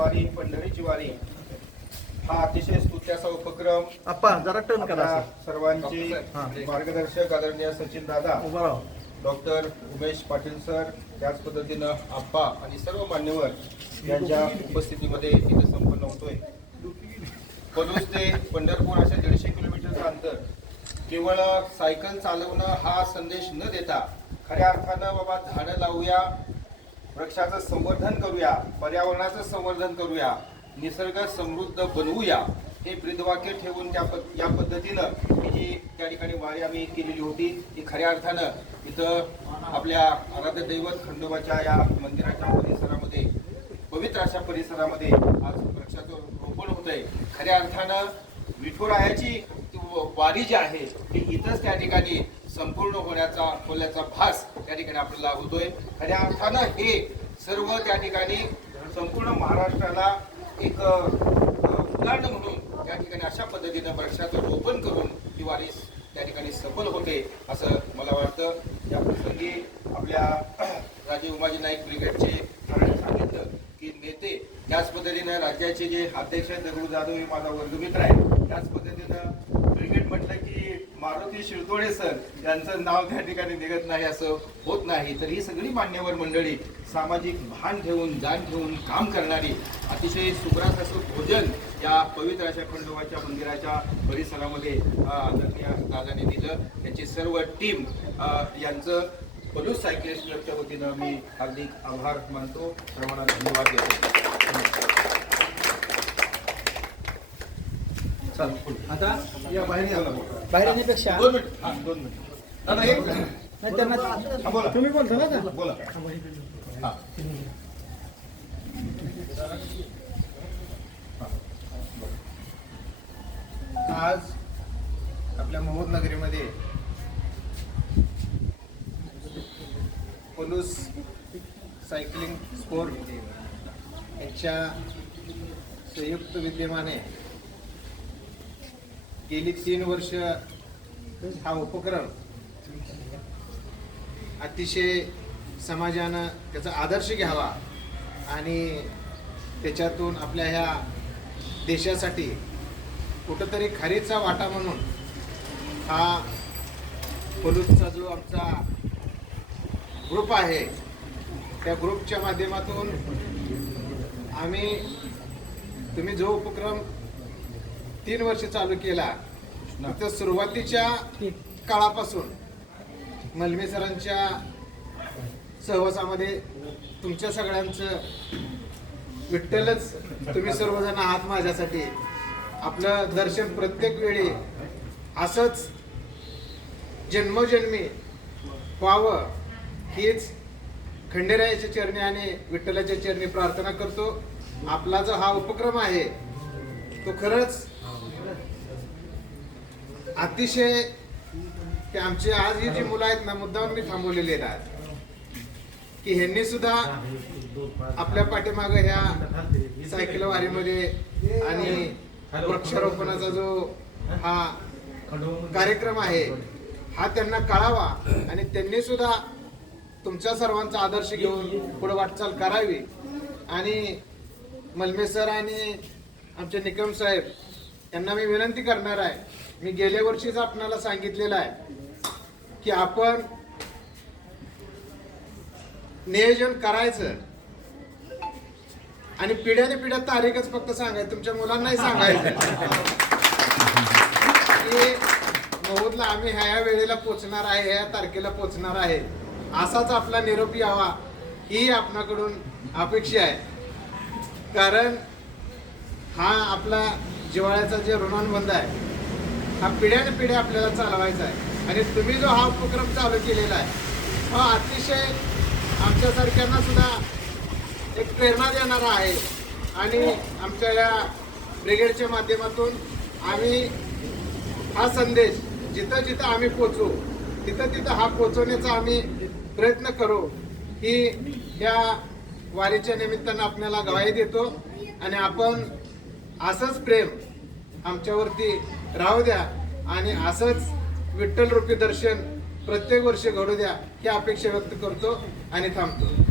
वारी पंढरीची वारी हा अतिशय स्तुत्याचा उपक्रम. आप्पा जरा टर्न करा आपल्या. सर्वांचे. मार्गदर्शक आदरणीय सचिन दादा उभा राहा. डॉक्टर उमेश पाटील सर त्याच पद्धतीनं आप्पा आणि सर्व मान्यवर यांच्या उपस्थितीमध्ये इथं संपन्न होतोय. पलूस ते पंढरपूर अशा दीडशे किलोमीटरचं अंतर. केवळ सायकल चालवणं हा संदेश न देता खऱ्या अर्थानं बाबा झाडं लावूया वृक्षाचं संवर्धन करूया पर्यावरणाचं संवर्धन करूया निसर्ग समृद्ध बनवूया हे ब्रीदवाक्य ठेवून त्या पद या पद्धतीनं जी त्या ठिकाणी वारी आम्ही केलेली होती. ती खऱ्या अर्थानं इथं आपल्या आराध्य दैवत खंडोबाच्या या मंदिराच्या परिसरामध्ये पवित्र अशा परिसरामध्ये आज वृक्षाचं रोपण होत आहे खऱ्या अर्थानं विठुरायाची व- वारी जी आहे ती इथंच त्या ठिकाणी संपूर्ण होण्याचा होण्याचा भास त्या ठिकाणी आपल्याला होतोय. खऱ्या अर्थानं हे सर्व त्या ठिकाणी संपूर्ण महाराष्ट्राला एक उदाहरण म्हणून त्या ठिकाणी अशा पद्धतीनं वृक्षाचं रोपण करून ही वारी त्या ठिकाणी सफल होते असं मला वाटतं. या प्रसंगी आपल्या राजे उमाजी नाईक ब्रिगेडचे सांगितलं की नेते त्याच पद्धतीनं राज्याचे जे अध्यक्ष दगडू जाधव हे माझा वर्गमित्र आहे त्याच पद्धतीनं ब्रिगेड म्हटलं की मारुती शिरदोळे सर यांचं नाव त्या ठिकाणी निघत नाही असं होत नाही. तर ही सगळी मान्यवर मंडळी सामाजिक भान ठेवून जाण ठेवून काम करणारी अतिशय सुग्रास असं भोजन या पवित्र अशा खंडोबाच्या मंदिराच्या परिसरामध्ये आदरणीय दादाने दिलं. त्याची सर्व टीम यांचं पलूस सायकलिस्ट क्लबच्या वतीनं मी हार्दिक आभार मानतो. सर्वांना धन्यवाद देतो. आता या बाहेर या. बाहेर येण्यापेक्षा. दोन मिनिट. हा, दोन मिनिट. दादा एक मिनिट. नाही, त्यांना हा, बोला. तुम्ही बोलता ना बोला. हा. आज आपल्या महोद नगरीमध्ये पोलूस सायकलिंग स्पोर्ट यांच्या संयुक्त विद्यमाने गेली तीन वर्ष हा उपक्रम अतिशय समाजानं त्याचा आदर्श घ्यावा आणि त्याच्यातून आपल्या ह्या देशासाठी कुठंतरी खरीचा वाटा म्हणून हा पोलूसचा जो आमचा ग्रुप आहे त्या ग्रुपच्या माध्यमातून आम्ही तुम्ही जो उपक्रम तीन वर्ष चालू केला. तर सुरुवातीच्या काळापासून मलमे सरांच्या सहवासामध्ये तुमच्या सगळ्यांचं विठ्ठलच तुम्ही सर्वजण आहात माझ्यासाठी. आपलं दर्शन प्रत्येक वेळी असंच जन्मोजन्मी व्हावं हीच खंडेरायाच्या चरणी आणि विठ्ठलाच्या चरणी प्रार्थना करतो. आपला जो हा उपक्रम आहे तो खरंच अतिशय ते आमचे आज ही जी मुलं आहेत ना मुद्दाम मी थांबवलेले आहेत की ह्यांनी सुद्धा आपल्या पाठीमाग ह्या सायकल वारीमध्ये आणि वृक्षारोपणाचा जो हा कार्यक्रम आहे हा त्यांना कळावा आणि त्यांनी सुद्धा तुमच्या सर्वांचा आदर्श घेऊन पुढे वाटचाल करावी. आणि मलमे सर आणि आमचे निकम साहेब यांना मी विनंती करणार आहे मी गेल्या वर्षीच आपणाला सांगितलेलं आहे की आपण नियोजन करायचं आणि पिढ्याने पिढ्या तारीखच फक्त सांगायचं. तुमच्या मुलांनाही सांगायचं. की आम्ही ह्या ह्या वेळेला पोचणार आहे ह्या तारखेला पोचणार आहे. असाच आपला निरोप यावा ही आपणाकडून अपेक्षा आहे. कारण हा आपला जिवाळ्याचा जे ऋणानुबंध आहे हा पिढ्याने पिढ्या आपल्याला चालवायचा आहे. आणि तुम्ही जो हा उपक्रम चालू केलेला आहे हा अतिशय आमच्यासारख्यांना सुद्धा एक प्रेरणा देणारा आहे. आणि आमच्या या ब्रिगेडच्या माध्यमातून आम्ही हा संदेश जिथं जिथं आम्ही पोचू तिथं तिथं हा पोचवण्याचा आम्ही प्रयत्न करू ही या वारीच्या निमित्तानं आपल्याला गवाही देतो. आणि आपण असंच प्रेम आमच्यावरती राहू द्या आणि असंच विठ्ठल रूपी दर्शन प्रत्येक वर्षी घडू द्या ही अपेक्षा व्यक्त करतो आणि थांबतो.